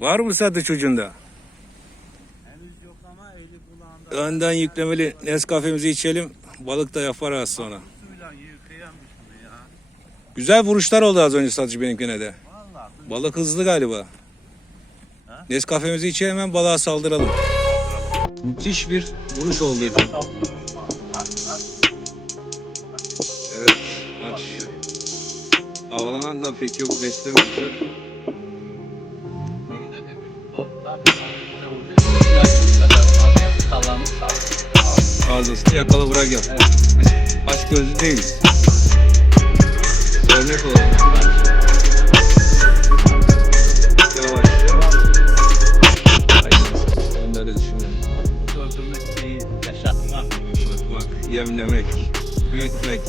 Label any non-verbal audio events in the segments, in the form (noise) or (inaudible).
Var mı satış ucunda? Henüz yok ama eli kulağında. Önden yüklemeli Nescafe'mizi içelim. Balık da yaparız sonra. Suyla yıkayamış bunu ya. Güzel vuruşlar oldu az önce satış benimkine de. Vallahi. Balık hızlı galiba. Ha? Nescafe'mizi içelim hemen balığa saldıralım. Müthiş bir vuruş oldu. Evet. Avlanan da pek yok beslemiyor. Fazlasını yakala bırak yap. Aç gözlü değiliz. Örnek olalım. Yavaş yavaş. Aynen. Değil. Yaşatmak. Yemlemek, büyütmek.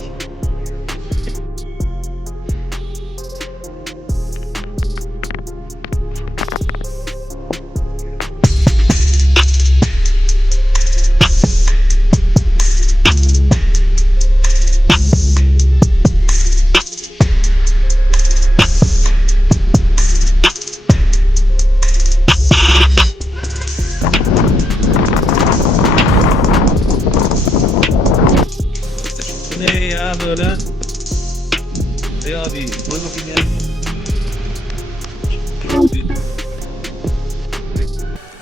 Ya böyle? Ey abi, koy bakayım ya.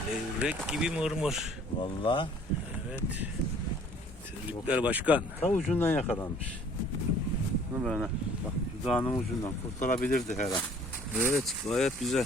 Levrek gibi mırmır. Vallahi. Evet. Tebrikler başkan. Ta ucundan yakalanmış. Bunu böyle. Bak dudağının ucundan kurtarabilirdi her an. Evet, gayet güzel.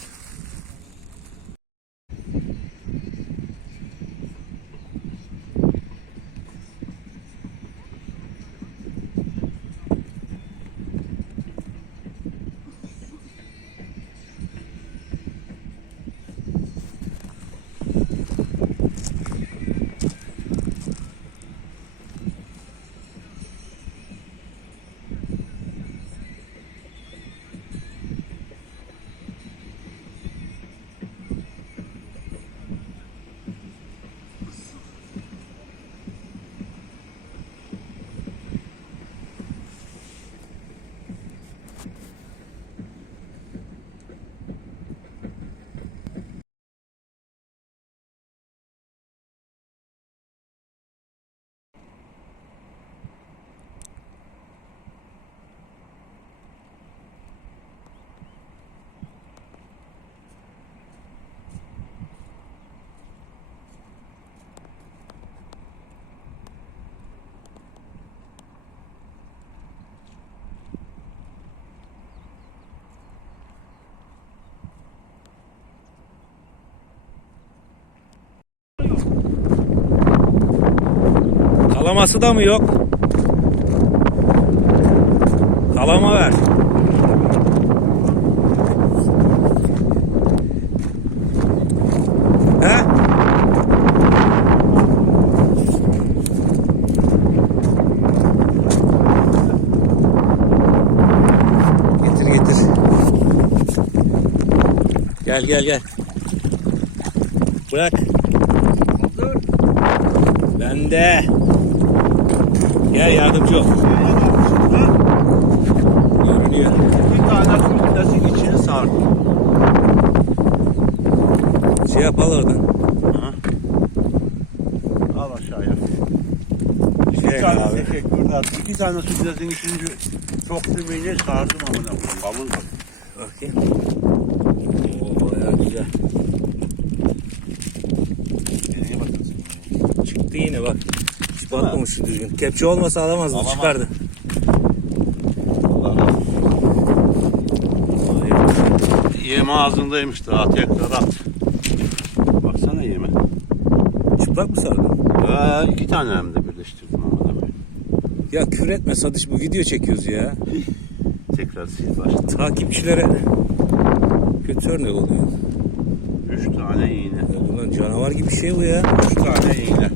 Kalaması da mı yok? Kalama ver. He? Getir getir. Gel gel gel. Bırak. Bende. Gel yardımcı ol. Görünüyor. Bir tane kuyudaşın içine sardı. Şey yapalım oradan. Al aşağıya. Şey Bir tane abi. seçek burada. İki tane kuyudaşın içince soktum iyice sardım amına koyayım. Balon bak. Bakayım. Hiç bakmamış şu düzgün. Kepçe olmasa alamazdı. Alamaz. Çıkardı. Yeme ağzındaymış daha tekrar at. Baksana yeme. Çıplak mı sardın? Ha, iki tane hem de birleştirdim ama da böyle. Ya küfür etme Satış bu video çekiyoruz ya. (laughs) Tekrar sil başla. Takipçilere kötü örnek oluyor. Üç tane iğne. Ya bundan canavar gibi bir şey bu ya. Üç tane iğne.